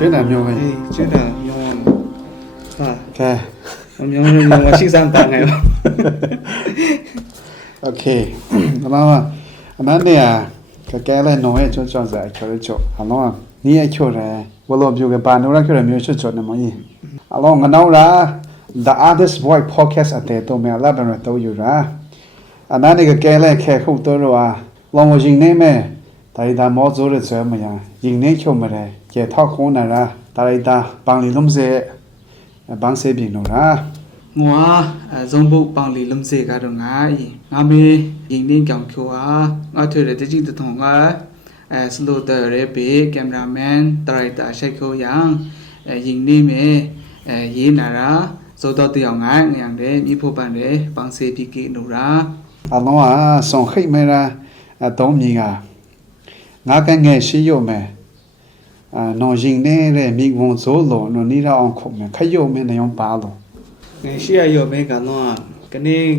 真的苗哎，真的苗啊，对苗我欣赏大概了。 ，OK， 那么那你啊，cái này nói cho giải cho cho, alo, ni ai cho rồi, tôi lo biểu cái bạn nó ra cái này cho nó mà gì, alo, cái nào ra, The Artist Voice Podcast ở đây tôi mới làm được tôi yêu ra, anh này cái này cái không tôi rồi à, long một chuyện này mà, tại đã mua rồi được rồi mà ya, chuyện này cho mà đấy, cái thao khốn này ra, tại đã bằng lý lắm gì, bằng xe biển nó ra. 我总部帮你弄些个东西，我们今年讲课啊，我推了这几个同学，slow 的那边 cameraman 带大些课样，今年me 伊那啦，做到这样样的，你破办的帮些比给弄啦。alo à, song khách mày ra, tóm gì à, ngã cái nghề sử dụng mày, nó riêng này là mình muốn做咯，nó đi ra ăn khổ mày, khai dụng mày này ông bà lo. 你需要有咩讲喏？跟你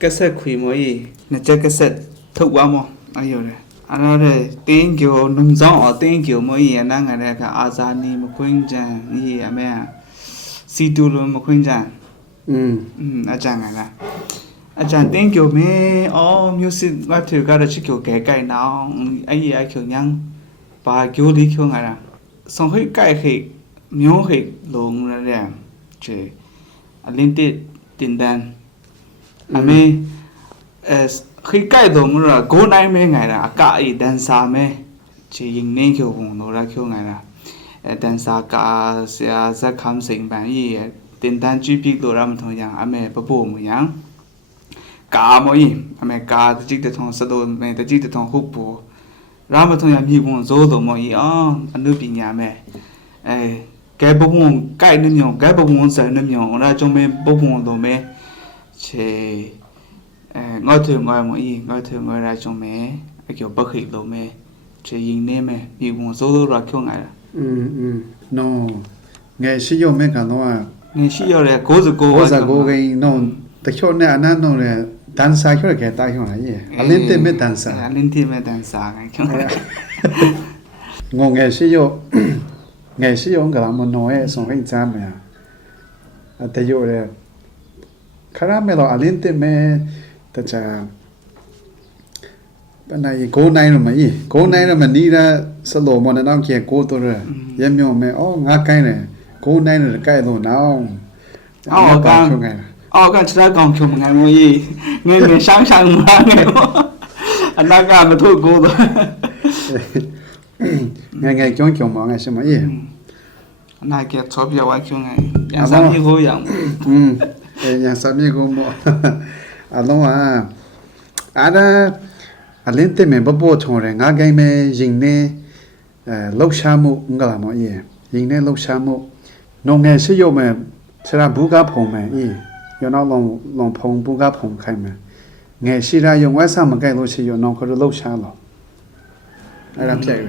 个色开么伊？那这个色透完么？哎呦嘞！啊那嘞，顶叫农场哦，顶叫么伊？那个嘞个阿扎尼么昆站，伊阿咩啊？西都路么昆站？阿张个啦。阿张顶叫咩？哦，music 我听个嘞去叫改改闹，哎呀叫样，把叫里叫个啦，上去改去，苗去弄了嘞，这。 liên tiếp tiền đàn, mình khi cái đó là cố này mấy ngày là cả đàn xa mấy, chỉ những nên kiểu vùng nó ra kiểu ngày là đàn xa cả sẽ ra khám sinh bản gì tiền đàn truy biết đồ ra một thằng dạng, mình bắt buộc một dạng, cả mọi mình cả tự chỉ thằng sát đồ mình tự chỉ thằng hút bù, ra một thằng dạng nhiều vùng dỗ đồ mọi anh nuôi bị nhà mình, cái bông hồng cái nên nhiều cái bông hồng sợi nên nhiều ra trong bên bông hồng đồ mẹ chỉ ngồi thường ngồi mọi gì ngồi thường ngồi ra trong mẹ kiểu bất hỉ đồ mẹ chỉ nhìn nên mẹ bị vùng số ra kiểu này no ngày sử dụng mấy cái nó à ngày sử dụng là cố cái nó tại chỗ này anh nó là đàn xa chỗ cái tai chỗ này gì lên tên mấy đàn xa cái kiểu này ngồi ngày sử dụng ngày sử dụng cái làm nói xong cái chăm mày à tại chỗ này khá là mấy lo lên tên mấy tại cha bên này cố này rồi mà gì cố này là mình đi ra solo mà nó đang kia cố tôi rồi em nhớ mày ngã cái này cố này là cái đồ nào cái chỉ là còn chung ngày mua gì ngày sáng mà ngày anh đang làm mà thôi cố rồi ngày chung mà ngày xem mà gì này kia chó biểu ai chung ngày nhà sáng như cô dạng nhà sáng như cô mua alo đó lên tên mình bắt buộc thôi rồi ngã cái mình dừng nè lâu xa mù không làm mọi gì dừng nè lâu xa mù nông nghề sử dụng mà sẽ là bù gáp hồng mà ý do nó lòng phong bù gáp hồng khai mà nghề sử ra dùng quá sao mà cái lâu sử dụng nó có lâu xa rồi ai làm chạy rồi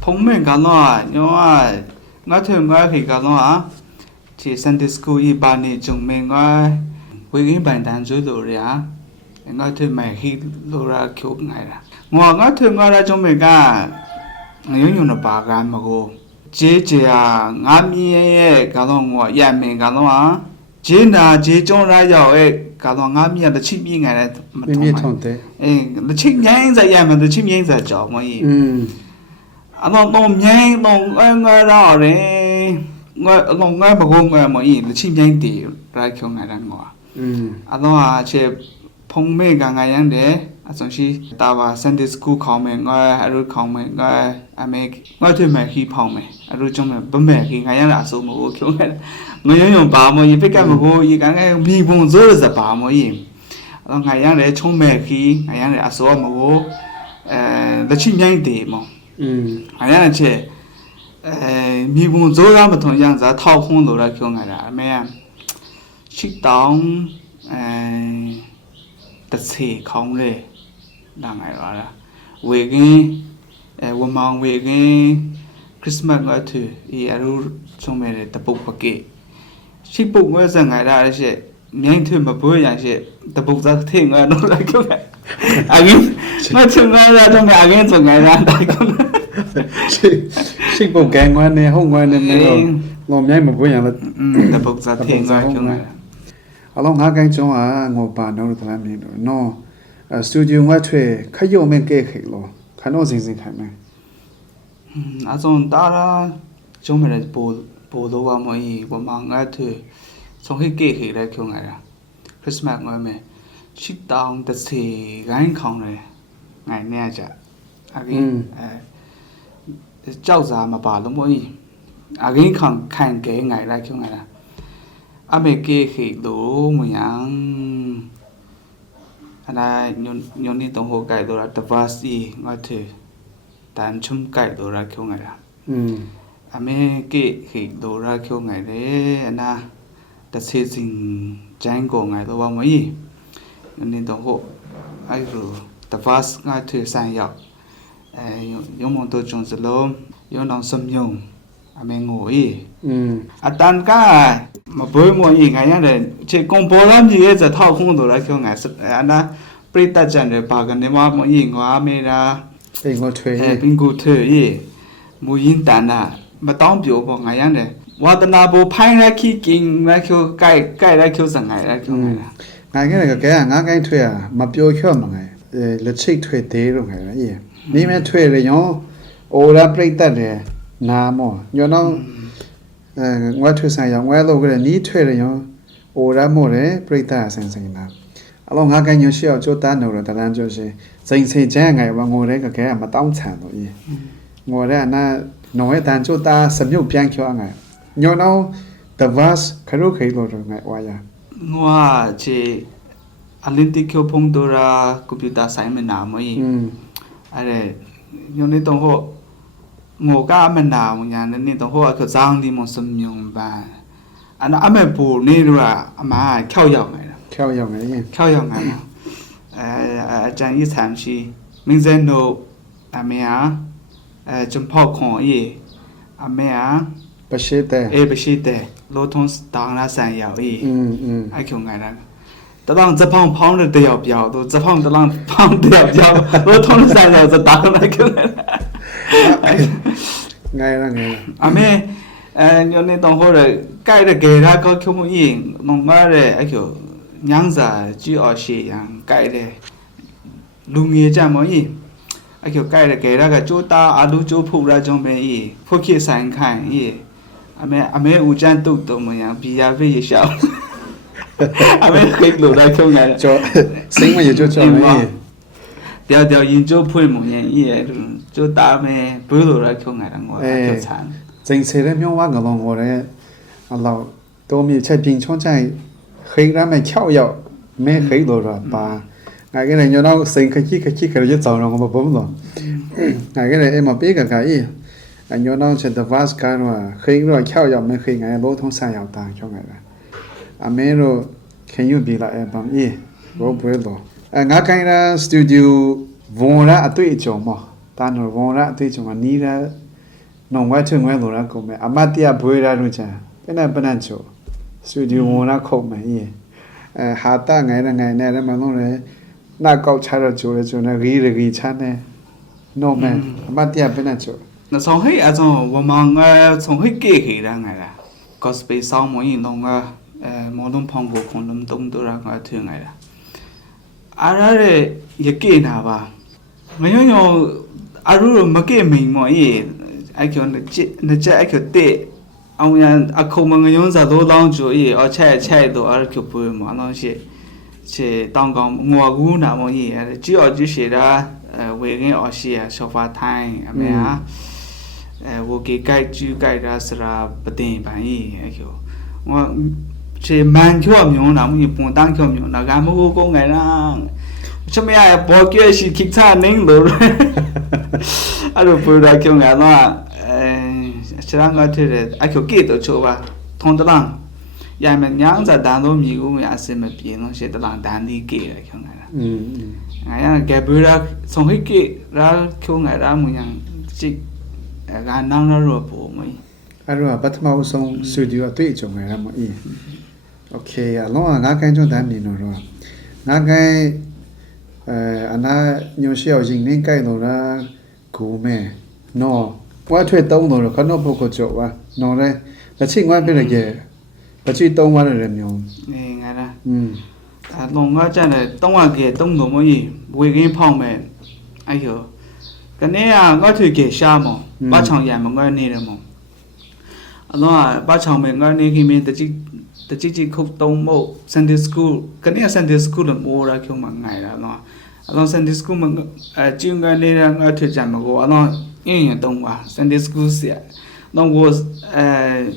phong mình cả nó nhưng mà nói thường nói thì cả nó chỉ Sunday school y ban này chúng mình nói với cái bài đàn dưới đồ rồi á nói thường mày khi đồ ra kiểu ngày là ngoài nói thường nói ra chúng mình cả nếu như nó bà gan mà cô chế à ngắm ye cả nó ngoài nhà mình cả nó á chế là chế trong ra giàu ấy cả nó ngắm ye là chim ngày là mình thông thế là chim nhanh ra nhà mình là chim nhanh ra chó mà gì nó nhanh nó ra đấy nó mà gồm mà gì là chim nhanh thì ra kiểu ngày là ngỏ nó chế phong mê cả ngày anh đấy xong khi ta vào Sunday school không mình ngồi rồi không mình ngồi thì mày khi phong mày rồi trong mình bấm mày khi ngày anh là số một kiểu ngày người dùng bảo mà gì biết cái mà cô gì cái ngày mi vùng rồi là bảo mà gì ngày anh đấy trong mày khi ngày anh là số mà cô là chim nhanh thì mà ngày anh chế mi vùng rồi ra một thằng dạng giá thao không đủ là kiểu ngày là mẹ 식당特色ของเลยดังไงวะล่ะเวกี้วันมองเวกี้คริสต์มาสก็ถืออีอารุชงเมเลยตะปุกปะเกะชิปุกก็จะไงได้ใช่เนี่ยถือมาพูดอย่างเช่ตะปุกจะเท่งก็โน้ตอะไรก็แบบอันนี้มาถึงไงแล้วตรงไหนอันนี้ตรงไหนร้านได้ก็ ရှိပုတ်ကန်ကွာနေဟုတ်ကွာနေမေတော့ငေါမြိုင်မပွင့်ရလား တပုတ်စားထင်းသွားကျုံလာ အလောငါကိုင်းကျုံးอ่ะငေါပါတော့တလားမင်းတော့နော်စတူဒီယိုငါထွေခရုံမကဲခေလောခဏစင်စင်ခိုင်မယ် အစုံတာရာကျုံးမယ်ပိုတော့ပါမကြီးဘမငါထွေဆုံးဟိကေခေလဲကျုံလာခရစ်စမတ်ငွေမယ်ရှိတောင်းတစ်စီဂိုင်းခေါင်တယ်ငိုင်နေကြအခုကြောက်စားမပါလို့မကြီးအကင်းခံခံကဲငိုင်လိုက်ကျုံလာအမေကေခေလို့မယံအနာညနေတော့ဟိုကြိုက်တော့တဗာစီငါထေတန်ချုံကြိုက်တော့ကျုံလာအမေကေခေတော့ကျုံငိုင်တယ်အနာတဆေစင်ဂျိုင်းကိုငိုင်တော့မကြီးညနေတော့ဟိုအဲ့လိုတဗာစငါထေဆိုင်ရောက်ယုံမတော့ကျုံစလုံးယုံအောင်စမြုံအမေငိုအေးအတန်ကမဘွေးမကြီးငါရတယ်ချေကွန်ပေါ်လာမြေရဲ့ဇထောက်ဖုံးတော့လိုက်ခေါငါအနာပရိသတ်ကြံတယ်ဘာကနေမကြီးငွားမေတာ အိမ်ငေါထွေ ပင်ကိုထေးမူရင်တနာမတောင်းပြပေါ်ငါရတယ်ဝါဒနာဘောဖိုင်းရခိကင်းမခေါကြိုက်လိုက်ခေါစငါလိုက်ခေါငါ ငါကလည်းကဲငါကိုင်းထွေอ่ะမပြောချော့မငယ်လက်ချိတ်ထွေသေးတော့ငယ်အေးမိမဲထွေရရောအိုရာပရိသတ်တယ်နာမောညောနောငွားထွေဆိုင်ရောငွားလို့ကလည်းနီးထွေရရောအိုရာမို့တယ်ပရိသတ်ဆန်စင်နာအလောငါကိုင်းညရှိအောင်ကြိုးတန်းတော့တန်းကြိုးရှင်စိန်စိန်ချမ်းငယ်ဘာငိုတဲ့ကဲမတောင်းချန်တော့အေးငိုတဲ့အနာနော်ရဲ့တန်းကြိုးသားစမြုပ်ပြန်ချောငယ်ညောနောthe vast ခရုခေလို့တော့ငယ်ဝါရ ငွာချေအလင်တိကျောဖုံဒရာကွန်ပျူတာဆိုင်မနာမကြီးအဲ့ဒါညနေတော့ဟိုငိုကအမနာမညာနေတော့ဟိုကဇောင်းဒီမစမြုံပါအနာအမေပူနေတော့အမ6ရောက်နေတာ 6ရောက်မယ်ရင် 6ရောက်နေတာအကျန်ကြီးဆမ်ရှိမင်းစဲနိုအမေဟာဂျွန်ဖောက်ခွန်အေးအမေဟာ ပရှိတဲ့ အေးပရှိတဲ့လောထုံးတောင်းလာဆန်ရောက်အေးအဲ့ခုံငါတာတလောင်ဇဖောင်းဖောင်းတဲ့တယောက်ပြောက်တော့ဇဖောင်းတလောင်ဖောင်းတယောက်ပြောက်လောထုံးဆန်ရောက်ဇတောင်းလိုက်ခုံငယ်ရအမေညနေတော့ဟိုရကြိုက်တဲ့ဂေရာကောက်ခုမင်းမမရဲအဲ့ခုညန်းစာကြည့်အောင်ရှိရန်ကြိုက်တဲ့လူငယ်ကြမင်းအဲ့ခုကြိုက်တဲ့ဂေရာကကျိုးသားအလူကျိုးဖုတ်ရကြုံပဲဖုတ်ခေဆိုင်ခိုင်အမေဦးကျန်းတုတ်တော့မယံဘီယာဖေးရရှောင်းအမေခိတ်လို့တော့ချုံနေကြောစိတ်မရကြောမယ်တယောက်ရင်ကျိုးဖွင့်မရင်ကျိုးသားမယ်ဘွေးလို့တော့ချုံနေတာငေါကျချမ်းစိတ်စေတဲ့မျိုးဝါကလောငေါတဲ့အလောက်တော့မြေချက်ပြင်ချောင်းချိုင်ခိရမ်းမဲ့6ရောက်မဲခိလို့တော့ပါငါကလည်းညတော့စိတ်ခချိခရရကြောင်းတော့မဘုံတော့ငါကလည်းအမပေးကကအေးညတော့ချက် the vast ကတော့ခိတော့6ရောက်မဲခိငါလို့ထုံးဆန်ရောက်တာချုံနေတာအမေတို့ can you be like album အေးဘောဘွေးတော့ငါကိုင်းရာစတူဒီယိုဝန်ရအတွေ့အကြုံမှာတာနော်ဝန်ရအတွေ့အကြုံမှာနီးရနော်ဝတ်ချွငွဲလို့ရကုန်မယ်အမတ်တရဘွေးရလို့ချာပနချိုစတူဒီယိုဝန်ရခုံမယ်အေးဟာတာငိုင်းနဲ့လည်းမလုံးလေနာကောက်ချရချိုလေချိုနဲ့ရီချမ်းနေနော်မန်အမတ်တရပနချို那从黑啊种我们从黑给黑的哎啦，cosplay 上么人弄啊，毛龙胖虎可能懂得啦个听哎啦。啊那嘞也给那吧，没有啊如果没给明么耶，哎叫那这哎叫对，啊我呀啊口么个用啥都当做耶，啊菜都啊叫不嘛那些，是当讲蘑菇那么耶，主要就是啦，为人而些消化汤，啊没啊。我给改煮改的是啦，不等半夜哎呦，我这蛮巧妙，那么一般当巧妙，那俺们我讲哎啦，什么呀？包饺是吃餐能路，啊都不知道巧哎啦，这两个这的，啊巧给都错吧，同得浪，也没娘在当中迷糊也是没变，那些得浪当地给了巧哎啦，哎呀，该不啦，从黑给，然后巧哎啦，么样这。ငါနောင်တော့ပုံမင်းအဲ့တော့ပထမဆုံးစတူဒီယိုအတွေ့အကြုံရမှာအေးโอเคအလုံးငါကိုင်းချုံတန်းနေတော့ငါကိုင်းအနာညိုရှိအောင်ရင်နေကိုင်းတော့ကူမဲ no qua thuê tông rồi có nó bộ cổ chỗ à nó đây là chị ngoan bên này kìa là chị tông qua rồi nhiều นี่ไงล่ะ ừ ลงก็จะเลยต้องว่าเกี่ยต้องหนูมั้ยเวกินพ่อแม่ไอ้เหรอกันเนี่ยก็ถือเกี่ยชาหมอบ้านช่องใหญ่มันก็นี่เลยหมออันนั้นบ้านช่องแม่ก็นี่คือมีแต่จิคุกตรงโม Sunday school กันเนี่ย Sunday school ละโมระคิวมันไงล่ะเนาะอันนั้น Sunday school มันจริงกันนี่ก็ถือจันมันก็อันนั้นยังตรงว่า Sunday school เสียน้องว่า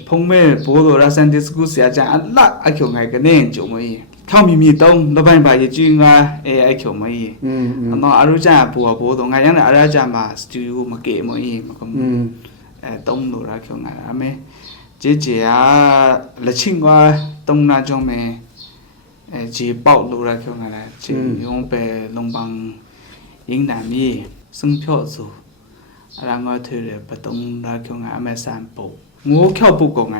พงแม่ปู่ตัวละ Sunday school เสียจังอันละไอ้คิวไงกันเนี่ยจุมั้ยเข้ามีตรงแล้วไปไปจะจริงว่าไอ้คิวมั้ยอันนั้นอารุจ้าปู่ตัวไงยังไงอารุจ้ามาสตูดิโอมาเก็บมั้ยมันก็ตรงตัวละคิวไงอ่ะแม่姐啊，来请我东南种咩？จีเป่าลูระเขียวไงล่ะจียงไปลงบังยิงหนามีซึ่งเพียวสูอะไรก็ถือเลยประตงระเขียวไงอเมซานปูงูเขียวปูกงไง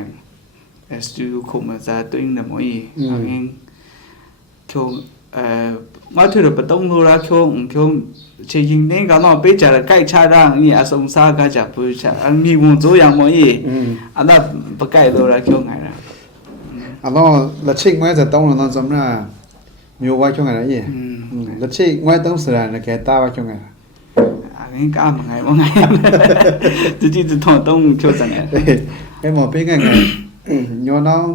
สตูดิโอคุมาจะตัวเองเดมอยอันนี้เขียวก็ถือเลยประตงลูระเขียวเชียงนี้ก็น้องไปจากใกล้ชาดังนี่อาสงสารก็จะไปจากอันมีวงโจยังมอยอันนั้นไปใกล้ลูระเขียวไงล่ะà nó là chị ngoan giờ tông là nó giống là nhiều quá cho ngày đấy gì là chị ngoan tông sửa là cái ta quá cho ngày cái cả một ngày chỉ thằng tông cho rằng cái một bên ngày nhớ nó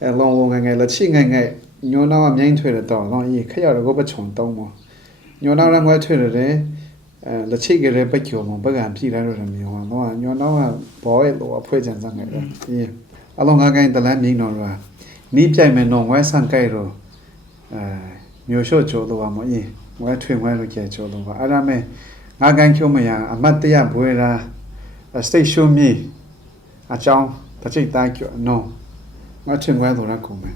lòng ngày là chị ngày nhớ nó nhanh thuê là tỏ nó gì khách là có bắt chọn tông mà nhớ nó đang ngoan thuê là đấy là chị cái đấy bắt kiểu mà bắt làm gì ra rồi là nhiều nó nhớ nó là bỏ cái lỗ phơi dần dần ngày đó gì à lòng ngày ta làm gì nó rồi ní chạy mình nong quay sang cây rồi nhiều số chỗ đồ mà gì quay thuyền quay rồi chạy chỗ đồ à ra mày ngã gang kêu mày à mất tiền bùi ra station mi à trong ta chỉ ta kêu no ngã thuyền quay đồ ra cùng mày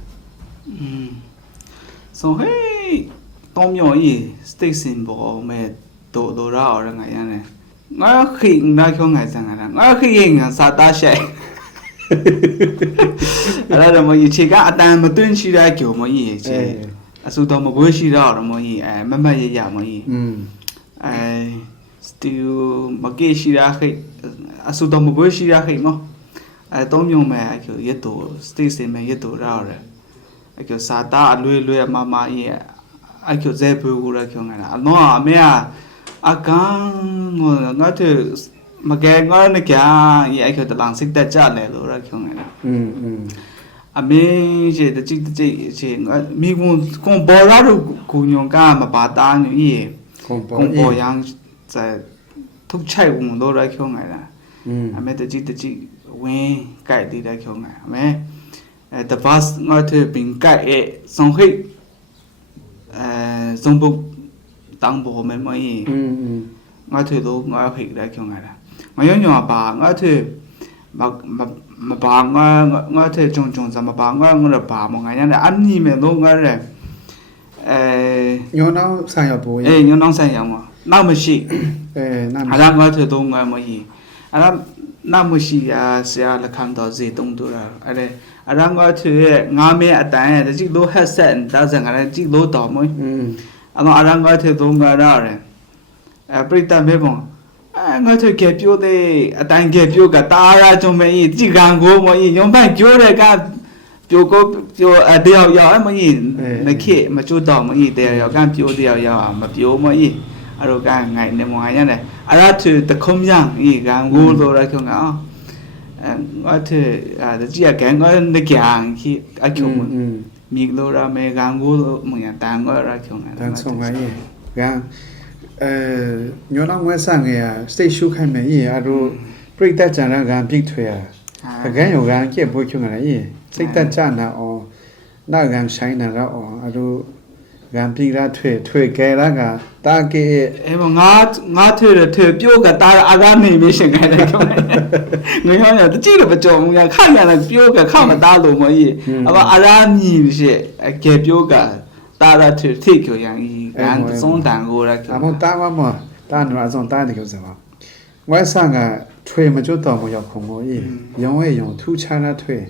so hey tôm nhỏ gì station bộ mày đồ ra ở đây ngày này ngã khi ra kêu ngày sang ngày ngã khi hình sa ta chạy là mà chỉ cả anh mà tuyên chỉ ra kiểu mà gì chứ số đó mà bữa chỉ ra mà gì mà gì mà gì still mà cái chỉ ra khi số đó mà bữa chỉ ra khi mà tóm nhung mà kiểu cái tổ station mà cái tổ ra rồi kiểu sa ta lui mà gì kiểu dễ bự ra kiểu này là nó mẹ càng ngồi thứ mà cái ngõ này kia vậy kiểu lang xích đã trả lại rồi kiểu này à mình chỉ mình cũng bỏ ra được cũng nhung cả mà bà ta như vậy cũng bỏ yang tại thúc chạy cũng đâu ra kiểu này là à mình chỉ quen cái đi ra kiểu này mình the bus ngõ thứ bình cái xong khi xong bục tăng bộ mình mới ngõ thứ đó ngõ khi ra kiểu này là mà nhớ nhỏ bà ngõ thứ mà bà ngõ thứ trồng ra mà bà ngõ là bà một ngày này ăn gì mà luôn ngõ rồi nhớ nó sai ở bùi nhớ nó sai ở mà nam mới xí à ra ngõ thứ đông ngõ mà gì à ra nam mới xí sẽ là khám đó gì đông đó là à ra ngõ thứ ngõ mẹ ở tại là chỉ lô headset đã rằng là chỉ lô tỏ mới à ra ngõ thứ đông ngõ đó rồi bây giờ mấy bọn ngõ thứ kẹp vô đây tại kẹp vô cả ta ra cho mấy chỉ gang gỗ mà gì nhóm bạn vô đây cả vô có vô đều giờ mà gì này kia mà chú tỏ mà gì đều cả vô đều giờ mà vô mà gì rồi cả ngày này một ngày này ra thứ tập không rằng gì gang gỗ rồi ra không ngõ ngõ thứ chỉ là cái ngõ này càng khi kiểu mình lô ra mấy gang gỗ một nhà tàng ngõ ra kiểu này tàng xong cái gì gang nhớ nó mới sang cái station khai mấy gì rồi break that chẳng là gan big thuê cái nhiều gan kia bôi chung là gì break that chẳng là na gan sai là rồi gan big ra thuê cái đó cả ta cái em mà ngã thuê biểu cả ta gan này mới sinh cái này không người họ nói chỉ là bắt chồng nhà khác nhà là biểu cả khác mà ta luôn mà gì mà gan này sẽ cái biểu cả ta là thuê kiểu dạng gì gan sống tàng ngô là à mà ta mà ta nói rằng ta thì kiểu gì mà ngoài sang à thuê mà chỗ đó mà要空我伊用诶用土产来推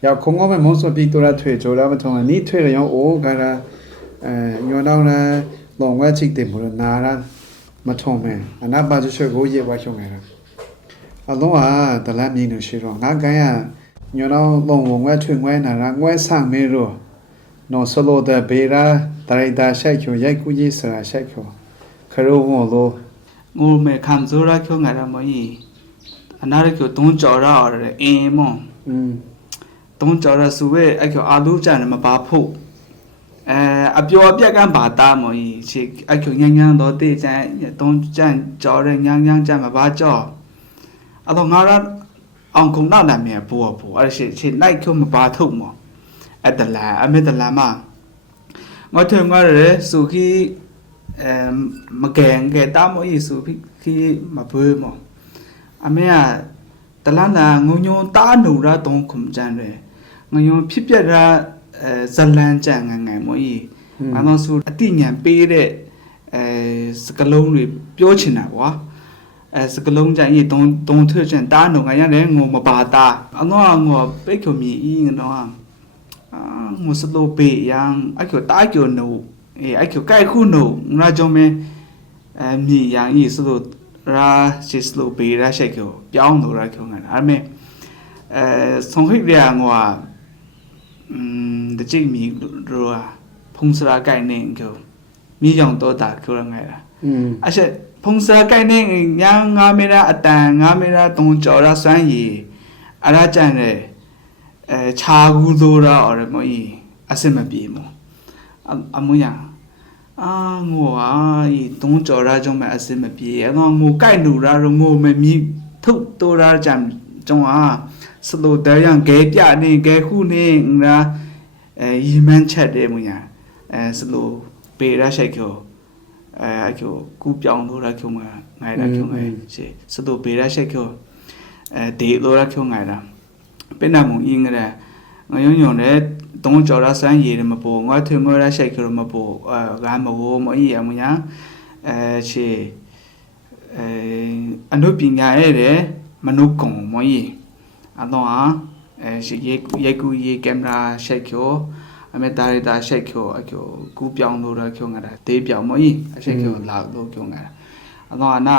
要空我们某所比多来推做了不同啊你推了用我个啦用到呢long外直点不拿啦嘛同咩啊那把就说我也话凶诶啦လုံးอ่ะตะละมีหนูရှိတော့ငါကန်ရညောတော့လုံးဝငွဲထွင်ငွဲနာငွဲဆန့်မေတော့နော်ဆလိုတဲ့ဘေရာတရိတာရှိုက်ချိုရိုက်ကူကြီးစရာရှိုက်ချိုခရုံးလို့ ငိုမဲခံစိုးရခေါငါရမကြီးအနာရကျော်တုံးကြော်ရရတယ်အင်းမော တုံးကြော်ရစုပဲအဲ့ကျော်အာလူကြတယ်မပါဖို့အပျော်အပြက်ကဘာတာမကြီးချေအဲ့ကျော်ညံတော့တေးချမ်းတုံးကြမ်းကြော်ရညံကြမ်းမပါကြော်အဲ့တော့ငါရအောင်ခုံနာနာမြေဘောအဲ့ချေလိုက်ခေါမပါထုတ်မောအဲ့တလာအမေတလာမငါထွင်ငါရစုခီမကဲကဲတာမကြီးစုခီမဘွေးမောအမေကတလန်းလာငုံညုံတားနူရတုံးခုံကြမ်းတယ်ငုံညုံဖြစ်ပြတာဇလန်းကြံငငယ်မကြီးအတော့စုအတိညာပေးတဲ့စကလုံးတွေပြောချင်တာကွာစကလုံးကြရင်တုံးထွက်ချင်တားနူငါရတယ်ငိုမပါတာအတော့ငိုပိတ်ခုံမီအင်းတော့ငိုစလိုပေယံအကျော်တားကျော်နူအကျော်ကြိုက်ခုနူငါကြောင့်မဲမြည်ယံဤစလိုရာရှစ်လိုပေရာရှိကျော်ပြောင်းလို့ရခေါငါအဲ့မဲဆုံးခိရငွာတကြိမီရောဖုံစရာကိုင်နေကျော်မိကြောင်တော့တာခေါရငါအချက်ဖုံစရာကိုင်နေညာငါမေရာအတန်ငါမေရာတုံးကြော်ရစွမ်းရည်အရာကြံတဲ့ခြာကူလိုရာအော်ရမကြီးအစမပြေမအမွညာငိုဤတုံးကြော်ရကြောင့်မအစမပြေအဲ့တော့ငိုကိုက်လူရာတော့ငိုမမီထုတ်တော်ရာကြံကြောင့်စလိုတဲရန်ဂဲပြနေဂဲခုနေငါရီမန်းချက်တယ်မညာစလိုပေရရှိတ်ကျော်အကျော်ကူပြောင်းလို့ရခုံငါငိုင်ရခုံငိုင်စလိုပေရရှိတ်ကျော်ဒေလိုရခုံငိုင်တာเป็นနာမုံအင်းကလေးငယုံညုံတဲ့တုံးကြော်ရဆန်းရည်မပေါ်ငါထွေငွေရရှိတ်ကျော်မပေါ်ဂါမဝမအီအမညာချေအနုပညာရဲ့မနုကုံမကြီးအတော့ရှိရိုက်ကူရေးကင်မရာရှိတ်ကျော်အမေတာရတာရှိတ်ကျော်အကျော်ကူပြောင်းလို့ရကျော်ငါတာဒေးပြောင်းမကြီးအရှိတ်ကျော်လာလို့ကျော်ငါတာအတော့အနာ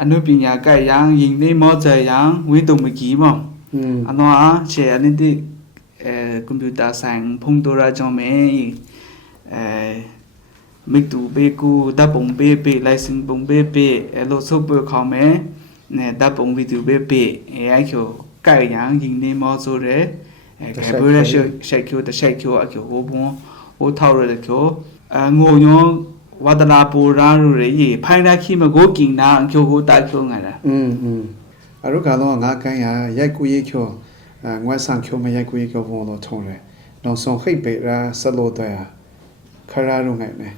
အနုပညာကရန်ရင်နေမောကြရန်ဝိတုံမကြီးမောအတော့ချေအနိတိကွန်ပျူတာဆိုင်ဖုန်တော်ရကြောင့်မဲမိတူဘေကူတပ်ပုံဘေးဘေးလိုင်စင်ပုံဘေးဘေးလို့ဆုပ်ပခေါ်မဲနဲ့တပ်ပုံဗီဒီယိုဘေးဘေးအဲ့ကျော်ကိုက်ရန်ရင်နေမောဆိုရဲကဲဘယ်ရရှိတ်ကျော်တရှိတ်ကျော်အကျော်ဟိုဘုံဟိုထောက်ရတဲ့ကျော်ငိုညောဝဒလာပူရာရရေဖိုင်နာခိမကိုကင်နာကျော်ကိုတိုက်ကျော်ငါလားအရုကတော့ငါကန်ရရိုက်ကူရေးကျော်ငွဲဆန်ကျော်မရိုက်ကူရေးကျော်ဘုံတော့ထုံးတယ်နောက်ဆုံးခိတ်ပေရာဆလိုတဲ့ခရာရုံငိုင်မယ်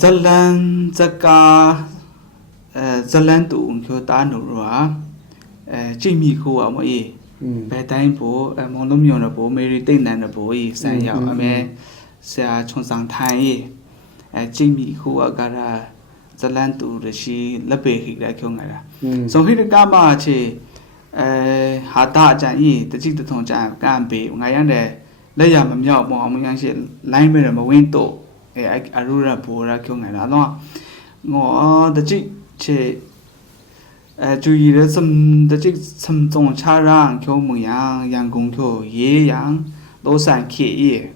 ဇလန်ဇကာဇလန်တူကျော်တာနူရာကြိတ်မိခိုးအောင်အေးဘယ်တိုင်းဖို့မောင်လုံးမြောင်တော့ဘောမေရီတိတ်နန်တော့ဘောအေးဆန်ရောက်အမေဆရာချုံဆောင်ထိုင်ကြိတ်မိခိုးအကရာဇလန်တူရရှိလက်ပေခိရခေါငါတာဆိုခိရကမချေဟာတာအကြံဤတကြည့်တထုံကြံကံပေငါရတဲ့လက်ရမမြောက်မောင်အောင်မင်းရှိလိုင်းမဲ့မဝင်းတော့အရူရဘောရခေါငါတာတော့ငေါတကြည့်ချေ注意的这some种茶让口木样阳光口野样罗山开叶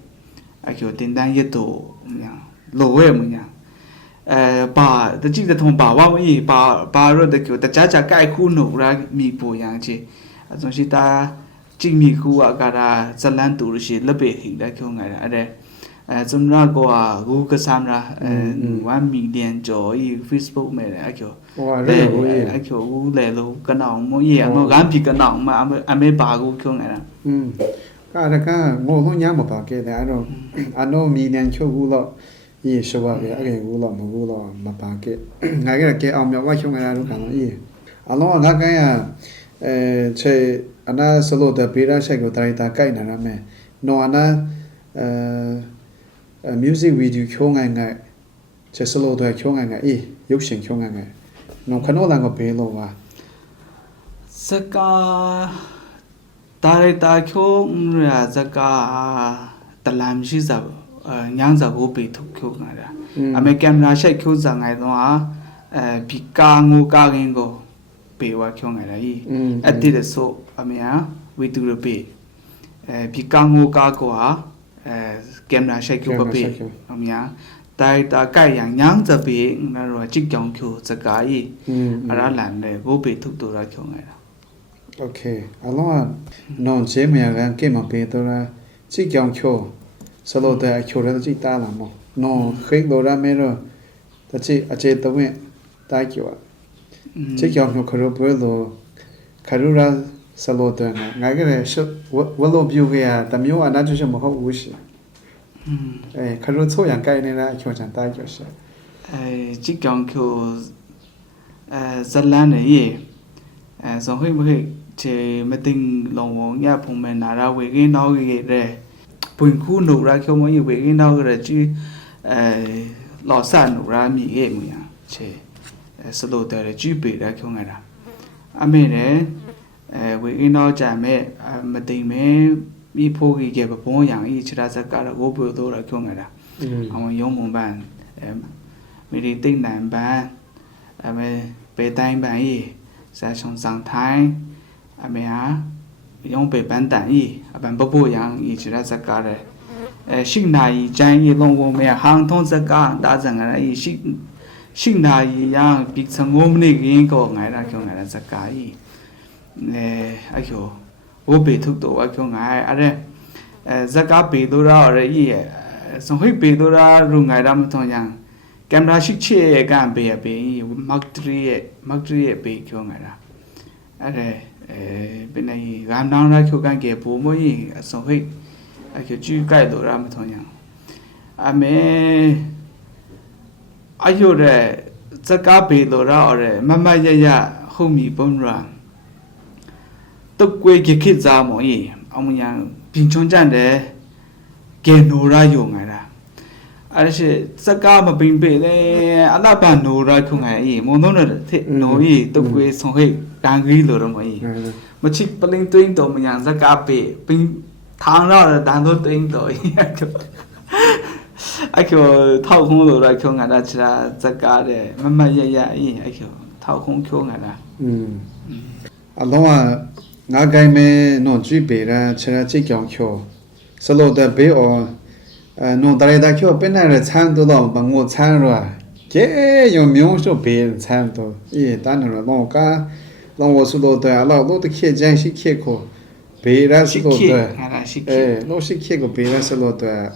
口订单一多样罗外木样把这几个同把我们把热的口的家家盖苦努啦米不样子总是他精米苦啊嘎啦自然都是那边黑的口爱啦的zum ra ko gu ka sam ra 1 million ကျော် Facebook မဲ့အဲ့ကျော်အဲ့ကျော်ဦးလေလို့ကနောင်မွေးရတော့ဂမ်းပြီကနောင်မအမေပါကိုခုံနေတာကာရကငိုလုံးညမပါခဲ့တယ်အဲ့တော့အနိုမီနန်ချုပ်ဘူးတော့ဒီရှောပါပဲအဲ့ကဘူးတော့မဘူးတော့မပါခဲ့ငါကအောင်မြောက်ဝချုံနေတာလို့ကတော့အေးအလောငါကန်ရချေအနာဆလိုတဲ့ပေရာရှိတ်ကိုတိုင်တာကြိုက်နေရမယ်နော်အနာmusic video ခေါငိုင်ငိုင်ချက်စလို့တော့ခေါငိုင်ငိုင်ရုပ်ရှင်ခေါငိုင်ငိုင်နော်ခဏတော့ကဘေးလို့ပါစကာတာရတာခေါရစကာတလမ်ရှိစားညန်းစားကိုပေထုတ်ခေါငါတာအမေကင်မရာရှိတ်ခေါစားငိုင်တော့ဘီကာငိုကာကင်းကို ပေဝါချုံငါလာဤအတိရဆိုအမေဟာဝီတူရပေဒီကငိုကာကွာကင်မရာရှိတ်ကျပပေအမေဟာတိုင်တာကြိုက်ရညန်းစပေနာရောจิกကြောင်ကျိုစကားဤအရလန်လေကိုပေထုတူရချုံငါလာ Okay အလောနော်ဂျေမယာကန်ကေမပေတော့จิกကြောင်ချိုစလို့တဲ့အချိုရတဲ့จิกတာလာမောနော်ခိတ်လိုရမဲတော့တချိအခြေတဝင်းတိုက်ကျော်จิกကြောင်ချိုခရုပွဲလို့ခရုရာစလို့တဲ့ငါကလည်းဝလို့ပြူကရတမျိုးအနာကျမဟုတ်ဘူးရှိခရုချိုရန်ကိုင်းနေတာအချိုချန်တိုက်ကျော်ရှိจิกကြောင်ချိုဇလန်နေရေဆိုဟိမဟိချေမတင်လုံဝညဖုံမနာရဝေကင်းနောက်ကြီးတဲ့ပွင့်ခုနုရာချုံမကြီးဝေကင်းနောက်ကြကြီးလောဆန်နုရာမိရဲ့မညာချေစလို့တဲ့ကြီးပေတဲ့ချုံငါတာအမေနဲ့ဝေကင်းနောက်ကြမဲ့မတင်မဲမိဖိုးကြီးကပပုံးရံဤခြေရာစကားတော့ဘို့တော့ချုံငါတာအောင်ယုံမွန်ပန်မိဒီတိတ်နံပန်အမေပေတိုင်းပန်ဤ在上上台，阿妹啊，用北板蛋衣，阿板不样，一起来这个嘞，新大衣战衣弄我们行通这个，大整个嘞，新大衣样，变成我们那个人个爱啦，叫爱啦这个衣，哎呦，我背头多，我叫爱，阿嘞，这个背头啦，阿嘞衣，上回背头啦，用爱啦么同样。ကင်မရာရှိချေကံပေးပေး Mark 3ရဲ့ပေးကျော်ငါတာအဲ့ဒါဘယ်နေရမ်နောင်းလာကျော်ကန်ကေဘူမွေးအစုံဟိအကျူကြိုက်တော့ရမထုံညာအမေအယိုတဲ့စကားပေးတော့ရမမရရဟုံမီပုံရာတုတ်ကွေခိခိဇာမောကြီးအမညာပြင်ချုံကြတဲ့ကေနိုရာယုံငါတာ而且这个嘛并不嘞，阿拉班农ra空哎，莫弄了的，农业都归从黑干给了了嘛伊，么去不能对到么样这个别并唐绕了，单独对到伊就掏空了来空啊，那其他这个的慢慢呀伊，就掏空空啊啦。阿老啊，我改没弄举别了，其他这讲桥，是老的别哦。弄大来大桥本来是产多到帮我产了，这有没有说别人产多？咦，当然了，让我说老的，老的开讲是开过，别人是老的，老是开过，别人是老的，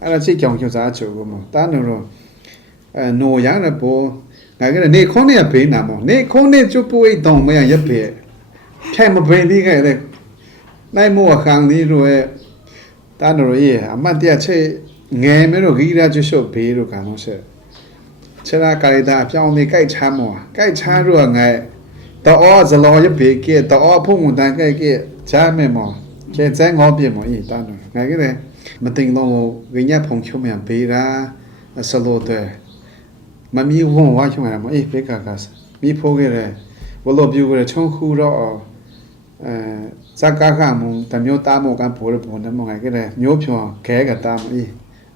阿拉这讲就咋做个嘛？当然了，农养的不，那个你看那别那么，你看那就不会动么样一别，看么别的个嘞，那么行的说当然了，阿妈爹去眼没有给他就说别了，干么事？其他家里头表妹该产么？该产如爱，到二子老一别给，到二父母单该给，家没么？给在我边么？当然，那个嘞，没等到我人家朋友们别啦，是老的，没米问我去买么？别干干事，米破个嘞，我老表个嘞，从户了在家看么？但没有打么干破了破那么个嘞，没有票开个打么？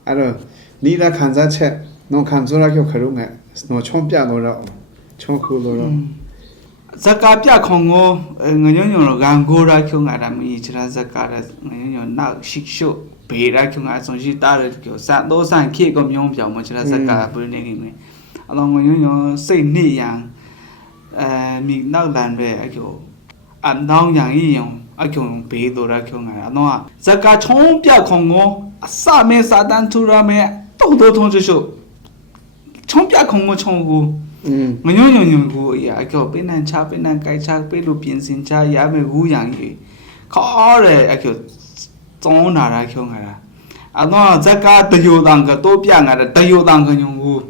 阿罗，你来看这车，侬看出来就可容易，侬冲边路了，冲后路了。这个别看我，我用干过来去爱他们以前这个的，我用那洗手白来去爱，总是打了就三多三开个用表么？这个不是那个么？阿罗我用水泥样，米那烂呗就。按当样一样，就别多来看啊，喏啊，这个从别看我，啥没啥单突然没，都通知说，从别看我从我，我用过呀，就别人查别人该查，别路边先查也没无样的，考嘞就总拿来看啊，喏这个都有当个多别个的，都有当个用过，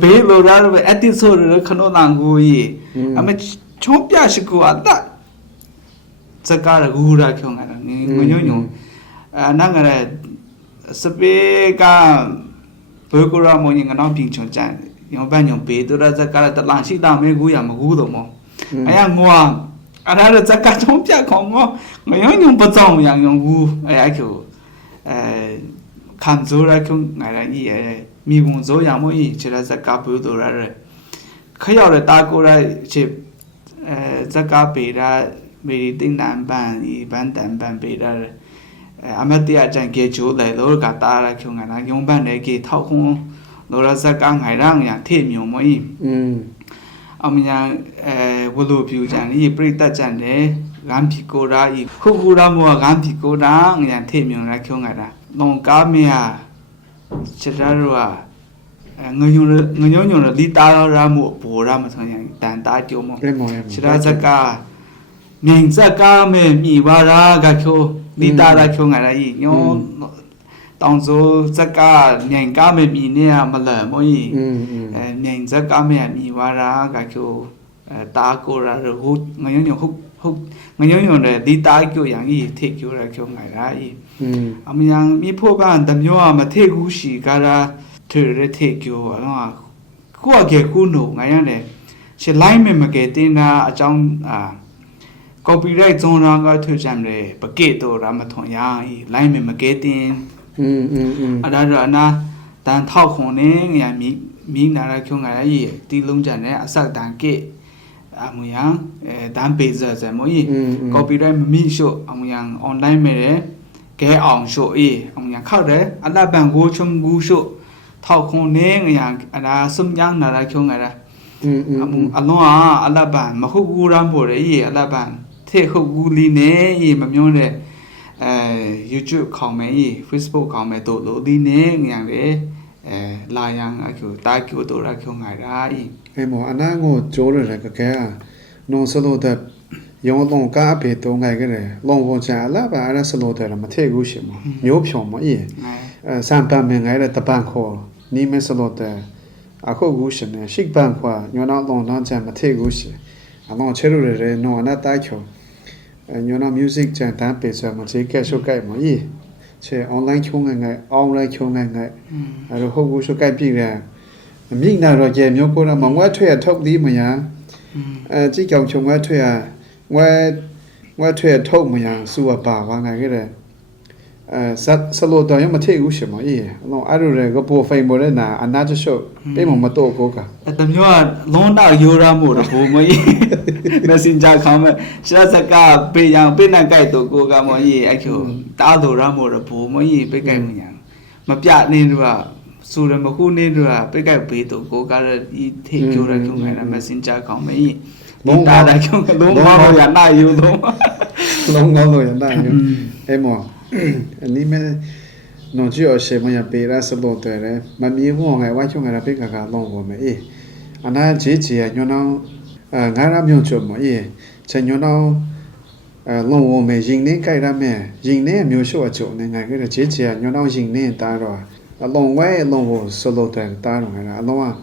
别路那个一点错的看到当过耶，从别是过啊那。这个的古来看啊，我用那个嘞，是别个不过让我人家那平常讲，用办用别的了，这个的冷气大没古也没古的嘛。哎呀我那个这个从别看我用不中样用古，哎呀就看出来看哎呀伊迷工作样么伊，其实这个不多了嘞，可要的打过来去。ဇက်ကပေတာမေရီတင်တန်ပန်ဒီဘန်တန်ပန်ပေတာအမတ်တရားကြံကေချိုလေလို့ကတာရချုံကနာယုံပန်နေကေထောက်ခွန်းလောရဇက်ကငိုင်ရငရထေမြုံမွေးအမညာဝလူပြူကြံဒီပြိတတ်ကြံတယ်ဂမ်ပီကိုရာဤခုခုရမောဂမ်ပီကိုရာငရထေမြုံရချုံကတာလုံကားမယာချစ်တာရောငညုံလီတာရာမှုပေါ်ရမဆိုရင်တန်တာကြုံမချစ်တာဇက်ကမြန်ဇက်ကမဲမိပါရာကချိုလီတာရာချုံကရာဤညောတောင်စိုးဇက်ကမြန်ကားမဲမိနေမလဲမွေးမြန်ဇက်ကမဲမိပါရာကချိုတာကိုရာဟုတ်ငညုံဟုတ်ငညုံတဲ့လီတာကြိုရန်ဤထေကြိုရာချုံကရာဤအမယံမိဖို့ကန်တမျိုးမထေကူရှိကရာထေရထေကျော်နော်ကိုအကေခုနိုငါရတယ်ရှလိုင်းမမကေတင်တာအကြောင်းcopyright ဇွန်ရာကထွက်ကြတယ်ပကေတော်ရာမထွန်ရာလိုင်းမကေတင်အဒါတော့အနာတန်ထောက်ခွန်နေငါမိနာရချုံငါရည်တီလုံးကြတယ်အစက်တန်ကေအမယံတန်ပေဇာဇမွေ copyright မမိရှို့အမယံ online မဲ့ကဲအောင်ရှို့အမယံခောက်တယ်အလဘန်ကိုချုံကူရှို့ထောက်ခွန်နေငါအနာစုံយ៉ាងနာရချုံငါရအလုံးအလဘန်မဟုတ်ဘူးရမ်းပေါ်ရဲ့အလဘန်ထေခုတ်ကူလီနေမမျိုးတဲ့YouTube ခေါင်းမဲ Facebook ခေါင်းမဲတို့လို့ဒီနေငါလေလာယံအခုတာကျိုတို့ရချုံငါရာမောအနာကိုကျိုးရကဲနိုစလို့တဲ့ယောလုံးကားပေတုံးငိုင်ကြတယ်လုံဝန်ချာအလဘန်အရစလို့တဲ့မထေကူရှင်မမျိုးဖြုံမစံပန်မငိုင်တဲ့တပန်ခေါ်နီမစလို့တဲ့အခုကူရှင်နဲ့ရှိပန်ခွာညောင်းလုံးတော့ချာမထေကူရှင်အလောချဲလို့ရနော်အနာတိုက်ချောညောင်း music ချန်တန်ပေဆာမချေကဲရှုတ်ကြိုက်မချေ online ချုံငိုင် online ချုံငိုင်အဲ့တော့ဟုတ်ကူရှုတ်ကြိုက်ပြီလေမိနာတော့ကျမျိုးကိုတော့မငွဲထွေထုတ်သည်မညာကြည့်ကြောင်ချုံငွဲထွေငွဲထွေထုတ်မညာစူပါဘာငါခဲ့တယ်ဆလိုတော့ရမထေဘူးရှင်မအေးအလုံးအဲ့လိုလေကပိုဖိန်ပေါ်တဲ့နာအနာချရှုပ်ပေးမမတော့ကိုကတမျိုးကလုံးတော့ရိုးရမို့တော့ဘုံမကြီး messenger ခေါင်းမဲ့ရှာစကပေးရန်ပေးနိုင်ကြိုက်တော့ကိုကမကြီးအဲ့ချိုတားတော်ရမို့တော့ဘုံမကြီးပေးကြိုက်မညာမပြနေတော့စူရမခုနေတော့ပေးကြိုက်ပေးတော့ကိုကလည်းဒီထိကျိုးရခုခိုင်းတာ messenger ခေါင်းမဲ့လုံးတာတာချုံလုံးမလို့ရနာယူတော့လုံးကောင်းလို့ရနာယူအဲ့မောအနိမဲနော်ကြည့်အရှေမရပေရစလို့တဲ့မမြေဟောငယ်ဝါချုံငယ်ပိကကလုံးပေါ်မယ်အနာဂျေဂျီညောင်းငါရမြုံချုံမချက်ညောင်းလုံးဝမယ်ရင်နေကြိုက်ရမယ်ရင်နေမျိုးရှို့အချုံနေငါကဂျေဂျီညောင်းရင်နေတာတော့အလုံးဝဲအလုံးကိုစလို့တဲ့တာတော့ငါအလုံး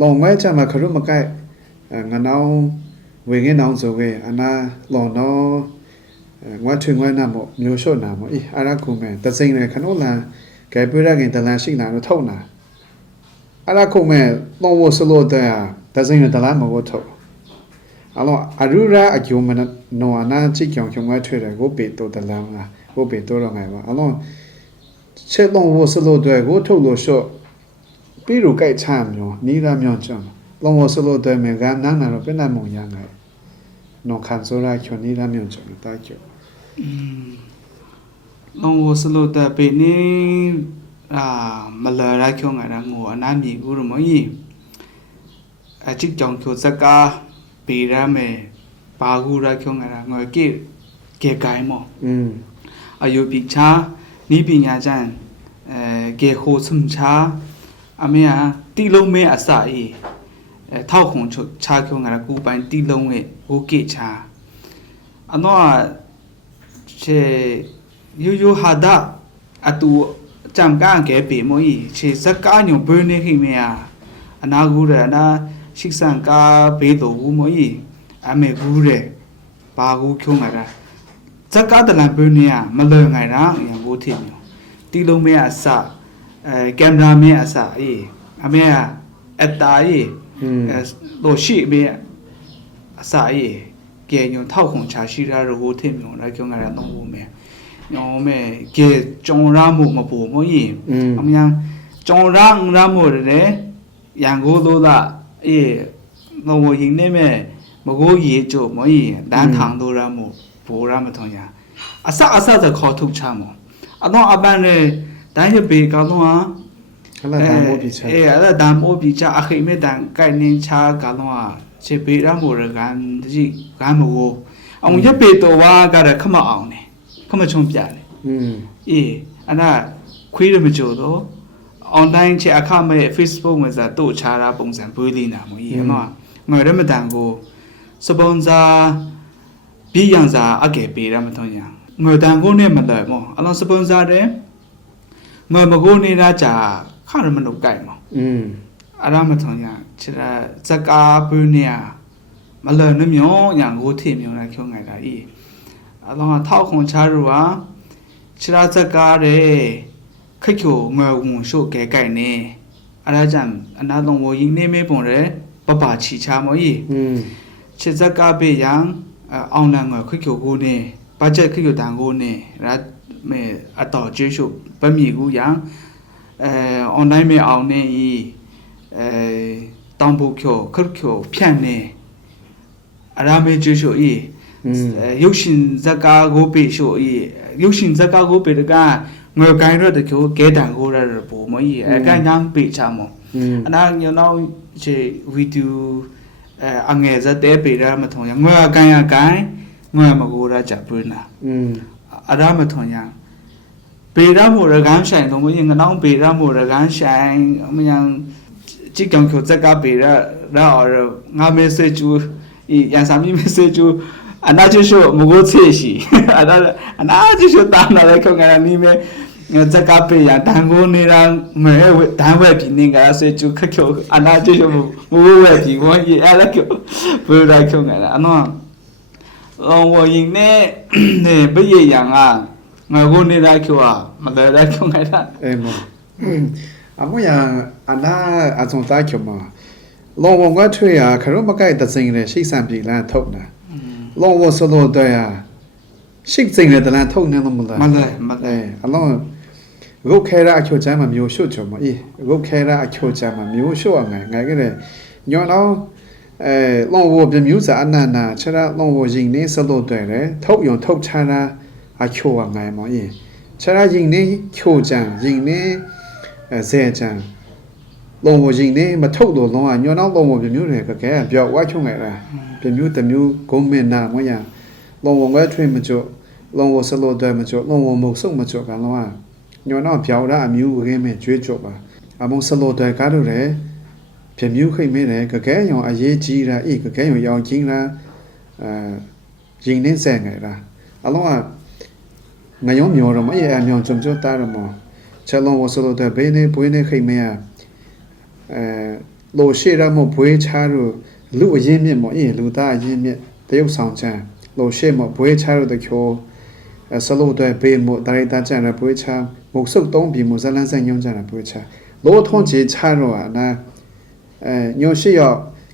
လုံးဝဲချမှာခရုမကြိုက်ငါနောင်းဝေငင်းနောင်းဆိုကေအနာလောနော်ငွားထွင်ငွားနာမို့မျိုးလျှော့နာမို့အားရခုမဲ့တစိမ့်နဲ့ခနိုးလန်ကဲပြရခင်တလန်ရှိနာတော့ထုံနာအားရခုမဲ့လုံးဝစလို့တဲ့တစိမ့်နဲ့တလန်မဟုတ်ထုံအလောအရူရာအကျုံမနောအနာချိကြောင်ချုံငွားထွေတယ်ကိုပေတော့တလန်လားကိုပေတော့တော့ငယ်ပါအလောချက်လုံးဝစလို့တဲ့ကိုထုံလို့လျှော့ပြီးတော့ကြိုက်ချမျိုးနီးရမျိုးချွန်လုံးဝစလို့တဲ့မေကနန်းနာတော့ပြနေမှုရငယ်နော်ခံစိုးရချွန်နီးရမျိုးချွန်တာကျော်လုံးဝစလို့တဲ့ပေနေမလာရချုံငါရငိုအနာမီဦးရမကြီးအချစ်ကြောင့်ချိုစကားပေရမယ်ဘာကူရချုံငါရငွေကေကိုင်းမောအယုပိချာနိပညာကျန်ကေခိုစုံချာအမေဟာတီလုံးမဲအစာအေးထောက်ခုံချာချုံငါရကူပိုင်တီလုံးရဲ့ဟိုကေချာအနော်ချေယူဟာဒအတူจำก้างแกปีมวยเชสก้าหนูเบอร์นี่ขี้เมียอนากูเรนะชิกสังกาเบโตกูมวยอเมกูเรปากูคิวไงนะสก้าตะลันเบอร์นี่มาเลยไงนะอย่างกูทิ้งอยู่ตีลงเมียสะแกมราเมียสะอเมียเอตาโลชิเมียสะแกอยู่เท่าของชาชิรารูทิ้งอยู่แล้วคิวไงนะน้องกูเมียနော်မဲကဲကြုံရမှုမပူမကြီးအမြန်ကြုံရမှုတဲ့ရန်ကိုလို့လားနော်ရင်နေမဲ မကိုရေကြမောကြီးတန်းထောင်တို့ရမို့ဘူရမထုံညာအစသခေါ်ထုတ်ချမောအတော့အပန်းနဲ့တိုင်းရပေကတော့ဟာ ခလာတန်မို့ပြချာ အဲ့ဒါတန်မို့ပြချအခိမဲ့တန်ကိုင်နင်းချကတော့ဟာခြေပေရမို့ရကန်ဒီကမ်းမို့အောင်ရပေတော်ဝါကရခမအောင်နေခမချုံပြတယ်အေးအဲ့ဒါခွေးရမကြတော့ online ချက်အခမဲ့ Facebook မှာစာတို့ချတာပုံစံပွေးလေးနာမို့ရေနော်ငွေရမတန်ကိုစပွန်ဆာပြီးရန်စာအကဲပေးရမထုံညာငွေတန်ကိုနဲ့မလဲမောအလောစပွန်ဆာတဲ့ငွေမကိုနေတာကြာခရမနုတ်ကြိုက်မောအရမထုံညာချရာစကားပွေးနေရမလဲနှမျောညာကိုထိမျောလာချုံငိုင်တာဤအလောထောက်ခွန်ချရူဟာချရာစကားတဲ့ခက်ချိုငွေဝန်ရှို့ကဲကြိုက်နေအရာကြံအနာလုံးဝရင်းနေမေပုံရဲပပချီချာမောဤချစ်စကားပေးရန်အောင်နံငွေခက်ချိုကိုနေဘတ်ဂျက်ခက်ချိုတန်ကိုနေရာမဲအတော်ကျေးရှုပမီကူရန်အွန်လိုင်းမဲအောင်နေဤတောင်ဖို့ချိုခက်ချိုဖြန့်နေအရာမဲကျေးရှုဤရုပ်ရှင်ဇကားကိုပေးရှုဤရုပ်ရှင်ဇကားကိုပေးတကငွေကိုင်းရတဲ့ကိုကဲတန်ကိုရတဲ့ပုံမကြီးအကန်ကြောင့်ပေးချမောအနာညောင်းချေဗီဒီယိုအငယ်ဇတဲ့ပေးရမထုံရငွေအကန်ရကိုင်းငွေမကိုရကြပွေးနာအရမထုံရပေးရမို့ရကန်ဆိုင်တော့မင်းငနောင်းပေးရမို့ရကန်ဆိုင်မယံကြည့်ကောင်ကိုဇက်ကပေးရငါ message ရန်စာမီ message အနာချရှုမကိုချေရှိအနာချရှုတာနာလည်းခေါကနီမဲဇက်ကပေးရတန်ကိုနေတာမဲတန်ဝဲပြီးနေကဆေချူခက်ခေါအနာချရှုမဝဲပြီးဝန်ကြီးအဲ့လည်းဘယ်လိုက်ခေါကအနော်လောဝရင်နဲ့နေဘည့်ရံကငါကိုနေတာခေါမလဲလိုက်ခေါကတာအဲ့မောအမယာအနာအစုံသားခေါမလောဝငါထွေရခရမကိုက်တစင်လေရှိစံပြီလန်ထုတ်နာလောဝဆလို့တဲ့ရရှိစင်လေတလန်ထုတ်နေလို့မလားမလဲအလောရုတ်ခဲရအချိုချမ်းမမျိုးရှုချောမအေးရုတ်ခဲရအချိုချမ်းမမျိုးရှုအောင်ငယ်ကလေးညောတော့လောဝပြမျိုးစာအနန္နာချရလောဝရင်နေဆလို့တဲ့ရထုတ်ယုံထုတ်ချတာအချိုအောင်ငယ်မအေးချရရင်နေချိုချမ်းရင်နေဇဲချမ်းလောဝရင်နေမထုတ်လို့လောကညောတော့လောဝပြမျိုးတွေကဲပြောဝါချုံငယ်လားပြမျိုးတမျိုးဂုံးမင်းနာမရလောဝငယ်ထွေးမကြလောဝဆလို့တဲ့မကြလောဝမုတ်ဆုံမကြကလောညောတော့ပြောရအမျိုးခင်းမဲ့ကျွေးကြပါအမုံဆလို့တဲ့ကားလို့တယ်ပြမျိုးခိတ်မဲတယ်ကကဲရောအရေးကြီးတာအေးကကဲရောရောင်ချင်းလားရင်နေဆဲငယ်လားအလောကငယောမျိုးတော့မအေးအမျိုးကြုံကြတာတော့မချက်လုံးဝဆလို့တဲ့ဘေးနေပွေးနေခိတ်မဲလိုရှိရမဘွေးချားလို့လူအရင်မြင့်မအေးလူသားအရင်မြင့်တရုတ်ဆောင်ချမ်းလိုရှိမဘွေးချားလို့တချိုဆလို့တဲ့ဘေးမို့ဒါရိုက်တာချမ်းရဘွေးချားမုတ်ဆုပ်သုံးပြီးမဇလန်းဆိုင်ညုံကြတာဘွေးချားလိုထုံးချေချားတော့နာညိုရှိရ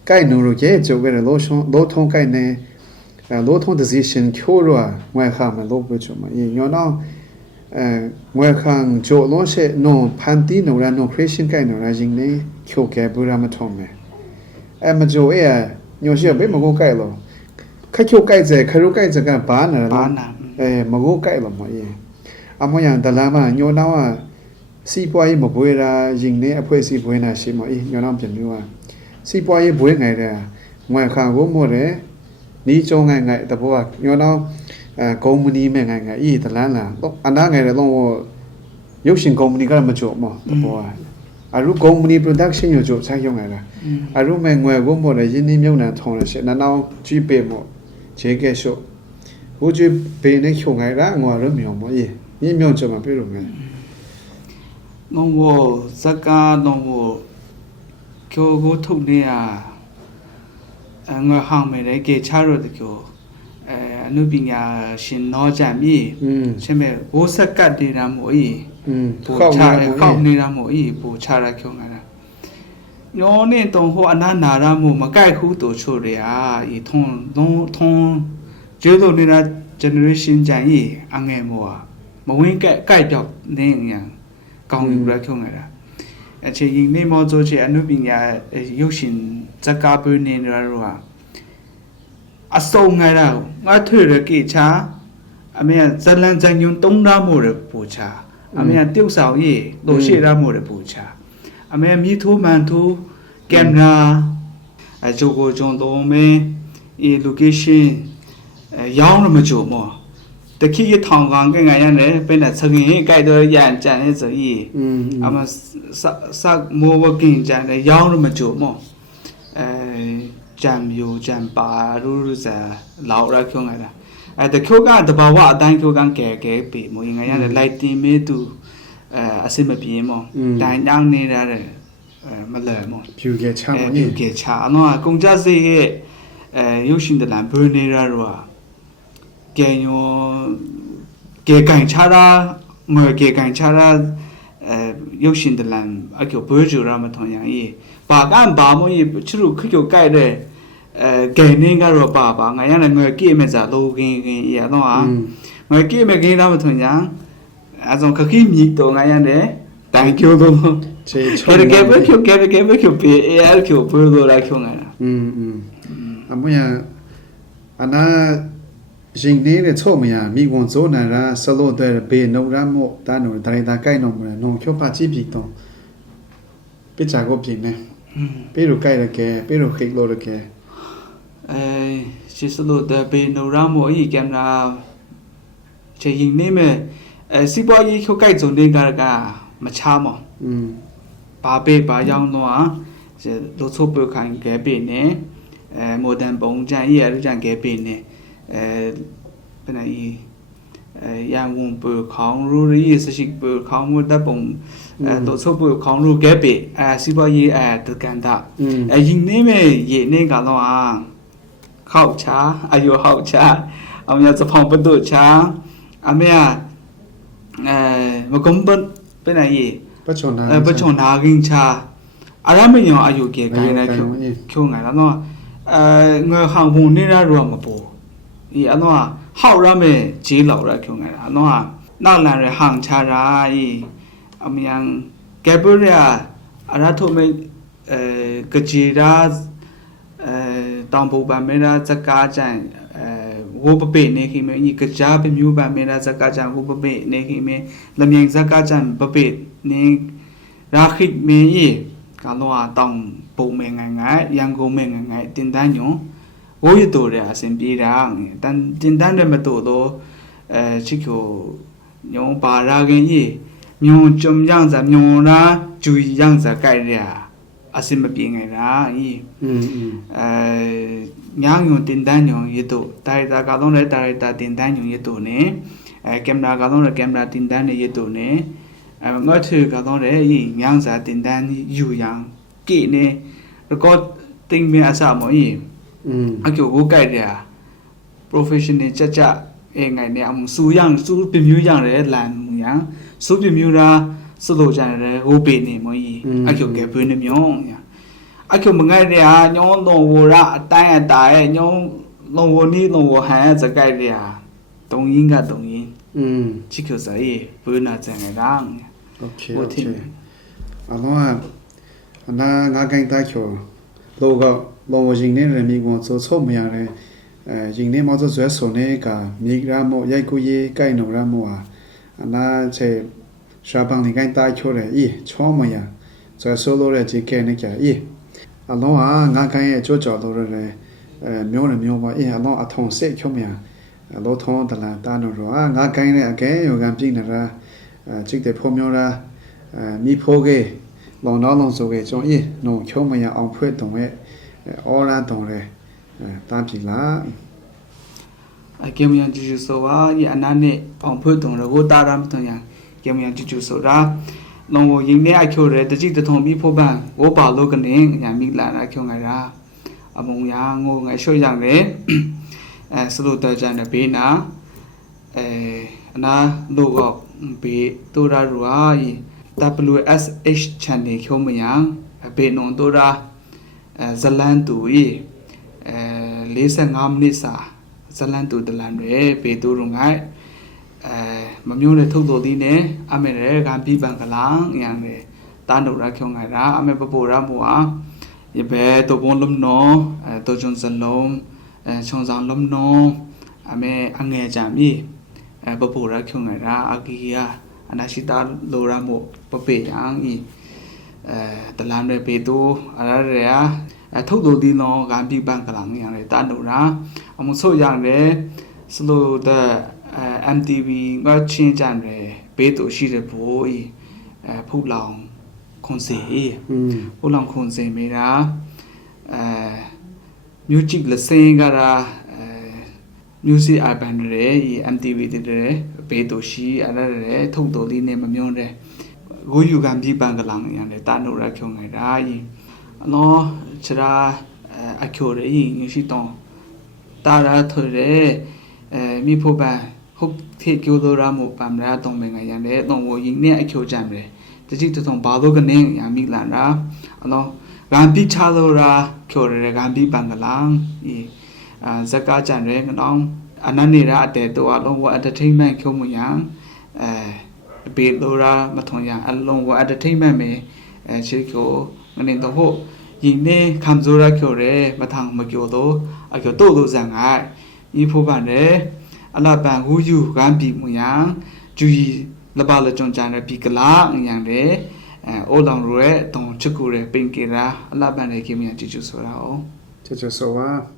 ကိုက်နူရရဲ့ကြုံခဲ့တယ်လိုထုံးကိုက်နေလိုထုံး decision ချိုးတော့ငွေခါမလို့ဘွေးချမအေးညောတော့ငွေခါဂျိုလို့ရှိနော်ဖန်တီနော်ရနော် creation ကိုက်နော်ရရင်နေချိုးခဲ့ဘူးရမထုံးမယ်မကြိုညိုရှိဘေးမကိုကိုက်လို့ခက်ချိုကိုက်စေခရုကိုက်စကဘာနာမကိုကိုက်လို့မအေးအမယံတလာမညိုတော့စီပွားရေးမဘွေးတာရင်နေအဖွဲစီဘွေးနာရှိမအေးညိုတော့ပြင်မျိုးစီပွားရေးဘွေးငယ်တဲ့ငွေခါကိုမို့တယ်နီးကျုံငယ်ငယ်တဘောကညိုတော့ကုမ္ပဏီမဲ့ငယ်ငယ်အေးတလန်းလာအနာငယ်တော့ရုပ်ရှင်ကုမ္ပဏီကမကြိုမတဘောအရုကုမ္ပဏီ production ညိုကြိုဆိုင်ရုံငယ်လားအရုမဲ့ငွေကိုမို့တယ်ရင်းနှီးမြုပ်နှံထုံးလို့ရှိရင်နောက်ကြည့်ပေးမို့ခြေကဲရှုဘိုးကြည့်ပေးနေချုံငယ်လားငွာရမြောင်မအေးညမြုံချမပြေလို့မယ်နော်ဝဇကာနော်ဝကျော်ကိုထုတ်နေရငွေဟောင်းမယ်လေကေချာရိုတကျော်အနုပညာရှင်နော်ကြမြည်ရှင်းမဲ့ဘိုးဆက်ကတ်နေတာမို့အေးပို့ချရခောက်နေတာမို့အေးပို့ချရချုံငါတာညောနေတုံဟိုအနာနာရမို့မကြိုက်ခုတို့ချို့တယ်အာဤထုံကျေတို့နေတာ generation ကြံဤအငယ်မို့မဝင်းကြိုက်ပြောက်နေညာကောင်းယူရချုံငါတာအခြေရင်နေမောဆိုချေအနုပညာရုပ်ရှင်ဇကာပွေးနေရတော့ အစုံငါရာငါထွေရကေချာအမေဇလန်ဇန်ညွန်းတုံးသားမို့ရပူချာအမေတုတ်ဆောင်ရေးလို့ရှိရမို့ရပူချာအမေမီထိုးမန်ထိုးကင်မရာအဂျိုကိုဂျွန်လုံးမဲဒီ location ရောင်းရမကြုံမောတခိရထောင်ကောင်ကငါရတယ်ပဲနဲ့စငင်းကြိုက်တော့ရန်ကြံနေဆိုကြီးအမစမောဝကင်းကြံတယ်ရောင်းရမကြုံမောจำอยู่จำปารู้จะเหล่ารักเขาไงล่ะแต่เขาก็แต่บอกว่าตั้งเขาก็แก่ปีมั้งยังไงเนี่ยไล่ตีไม่ดูอาศัยมาปีมั้งแต่ยังนี่นะมาเลยมั้งผิวแก่ชาผิวแก่ชาเนาะคงจะสิยุชินแต่ละเบอร์นี่ละรัวแกยแกกันชาละเมื่อแกกันชาละยุชินแต่ละไอ้เกี่ยวเบอร์จูรามาทำอย่างนี้ปากอันบามั้งยี่ชุดขึ้นอยู่ใกล้เลยแกนี่ก็รัวป่าไงยังไงเงยกี้ไม่จะโลกินอย่างนั้นอ่ะเงยกี้ไม่กินแล้วมาถึงยังอาจจะเขาขี้มีตัวไงยังเนี่ยแต่งคิวตัวแกไม่คิวปีเอลคิวเพื่อตัวอะไรคิวไงนะอันเมื่ออันนั้นสิ่งนี้เนี่ยชอบมั้ยมีคนโซนอะไรสโลว์ด้วยเบนนกรามโตาหนูตาใกล้นมเลยนงคิวปาจีบีตองไปจากก็ปีเนี่ยไปรู้ใกล้ละแกไปรู้คลิกโลละแกชิสโลเดเบโนราโมอีแกมราเชยิงนี่มั้ยสิบอยเขาใกล้จนเด้งกันก็มาช้ามปาเป้ปายาวนัวจะรถโซเปอร์คันแกเป้เนี่ยโมเดิร์นปงจันอีอะไรจันแกเป้เนี่ยเป็นไงยังวงเปิดของรู้รีสชิกเปิดของมุดดับปงรถโซเปอร์ของรู้แกเป้สิบอยตึกกันตายิงนี่มั้ยเย่เนี่ยกันแล้วเข้าช้าอายุเข้าช้าเอาเนี่ยจะพองประตูช้าอาเมียมันก็เป็นไงประชนากินช้าอะไรไม่ยอมอายุเกี่ยกันนะคิวไงแล้วเนาะเงยห่างหูนี่นะรวมมาปูอีอันว่าเข้าแล้วไม่จีเหล่าแล้วคิวไงอันว่าน่าหลานเลยห่างช้าร้ายอาเมียแกเบอร์เนี่ยอะไรทุกไม่กจีราตองปูบาเมราจักาจันวูปเปเนี่ยคือมันอีกจ้าเป็นมิวบาเมราจักาจันวูปเปเนี่ยคือมันลำยังจักาจันปเปเนี่ยรักขิดเมย์การว่าตองปูเมงไงยังกูเมงไงตินด้านอยู่โอ้ยตัวเดียวสิ่งปีร่างแต่ตินด้านเดิมมาตัวโตชิโกยงปาราเกยี่ยงจมยังจะยงนะจุยยังจะไกลเดียอาศัยมาเปลี่ยนไงนะอียังอยู่ตินด้านอยู่ยี่ตัวตายตาการต้องเลยตายตาตินด้านอยู่ยี่ตัวเนี่ยแกมราการต้องเลยแกมราตินด้านเนี่ยยี่ตัวเนี่ยเมื่อถือการต้องเลยอียังจะตินด้านอยู่ยังกี่เนี่ยแล้วก็ติงมีอาสาหมออีอาเกี่ยวกับไก่เดีย professional จะเองไงเนี่ยสู้ยังสู้เป็นมิวยังเลยหลานมึงยังสู้เป็นมิวราสโลจันเลยโอเปนี่มั้ยอาเกี่ยวกับเพื่อนเนี่ยมั้งอาเกี่ยวกับไงเนี่ยย้อนลงวัวละตายตายย้อนลงวัวนี่ลงวัวหายจะไกลเนี่ยตรงยิงกับตรงยิงชิคกี้พายเพื่อนน่าจะไงร่างโอเคอันนั้นอันนั้นงานการตายชัวโลก็ลงวัวยิงเนี่ยมีคนโซ่โซ่ไม่ยังเลยยิงเนี่ยมันจะสวยสดเนี่ยกับมีกระโมยายกุยใกล้หนูกระโมอันนั้นใช่ชาวบางที่การตายชัวเลยอีชอบมั้ยอ่ะสวยโซโล่เลยจีแกนี่แกอีอันนั้นงานการเนี่ยจ่อๆตัวเลยမျိုးနဲ့မျိုးပါအလောအထုံစိတ်ချုံမြအလောထုံတလာတာနော်ငါကိုင်းနဲ့အကဲယောကန်ပြင်းနေတာจิกတဲ့ဖုံမျိုးလားမိဖိုးကေလောင်တော့လုံးဆိုကေကျွန်နော်ချုံမရအောင်ဖွဲ့တုံရဲ့အော်လာတုံလေတာပြီလားเกมยังจู่ๆဆိုပါဒီအနာနဲ့အောင်ဖွဲ့တုံတော့ကိုတာရမတုံရเกมยังจู่ๆဆိုတာလုံးကိုရင်းနေအချို့ရဲတจิตထုံပြီးဖို့ပန်းဝပါလို့ကနေညာမိလာတာချုံငါတာအမုံရငိုငါရွှေ့យ៉ាងလေစလိုတကြတဲ့ဘေးနာအနာလို့ကဘေးတိုရာရူဟာ WSH channel ခေါ်မယံဘေးနွန်တိုရာဇလန်တူ45မိနစ်စာဇလန်တူတလန်တွေဘေးတိုရုံငိုင်းမမျိုးနဲ့ထုတ်တော်သည်နဲ့အမေရဲကံပြပံကလာရံလေတာနုရခေါငိုင်းတာအမေပပူရမူဟာยเบตัวบนลมเนาะตัวจนสลม chong sang lom no ame ange jami babura kyung ra agia anashita lora mo pape yang I talan re pe to ara re ya thok do di no gan bi ban kalang yang re ta no ra amu so yang re slow the MTV ကချင်းကြံတယ်ဘေးတူရှိတဲ့ဘိုးဖုတ်လောင်ခွန်စီဖုတ်လောင်ခွန်စီမိတာmusic လစင်ကရာmusic urban ရဲ့ MTV တဲ့ဘေးတူရှိအဲ့ဒါရဲ့ထုတ်တော်လေးနဲ့မမြုံတဲ့ကိုယူကံပြီးပန်ကလောင်ရတယ်တာနိုရချုံနေတာနော်ချရာအချိုရည်ရှိတော့တာရထွေမိဖို့ပန်ဟုတ်ထေကျိုးတော်ရမှုပမာတုံးမငရန်တဲ့တော့ဝရင်နဲ့အချိုကြံတယ်တတိတုံဘာလို့ကနေရမိလာတာနော်ဂမ်ပိချာလိုရာချိုရဂမ်ပိပန်ကလန်ဇကာကြံရဲကတော့အနနေရအတဲတော့အလုံးဝ entertainment ခုံမရဘေလိုရာမထွန်ရအလုံးဝ entertainment မယ်ရှိကိုငနေတော့ဟုတ်ရင်နဲ့ခံစိုးရချိုရဲမထန်မကြိုတော့အကျော်တို့လို့ဇန်ကဤဖို့ပန်တယ်အလပန်ဟူယူကံပြီမယံဂျူရီလဘလကြွန်ကြံရပြီကလာငရံတဲ့အိုလောင်ရဲတုံချကူရဲပင်ကေရာအလပန်ရဲ့ကိမယံကြည့်ချူဆိုတာ哦这就说啊。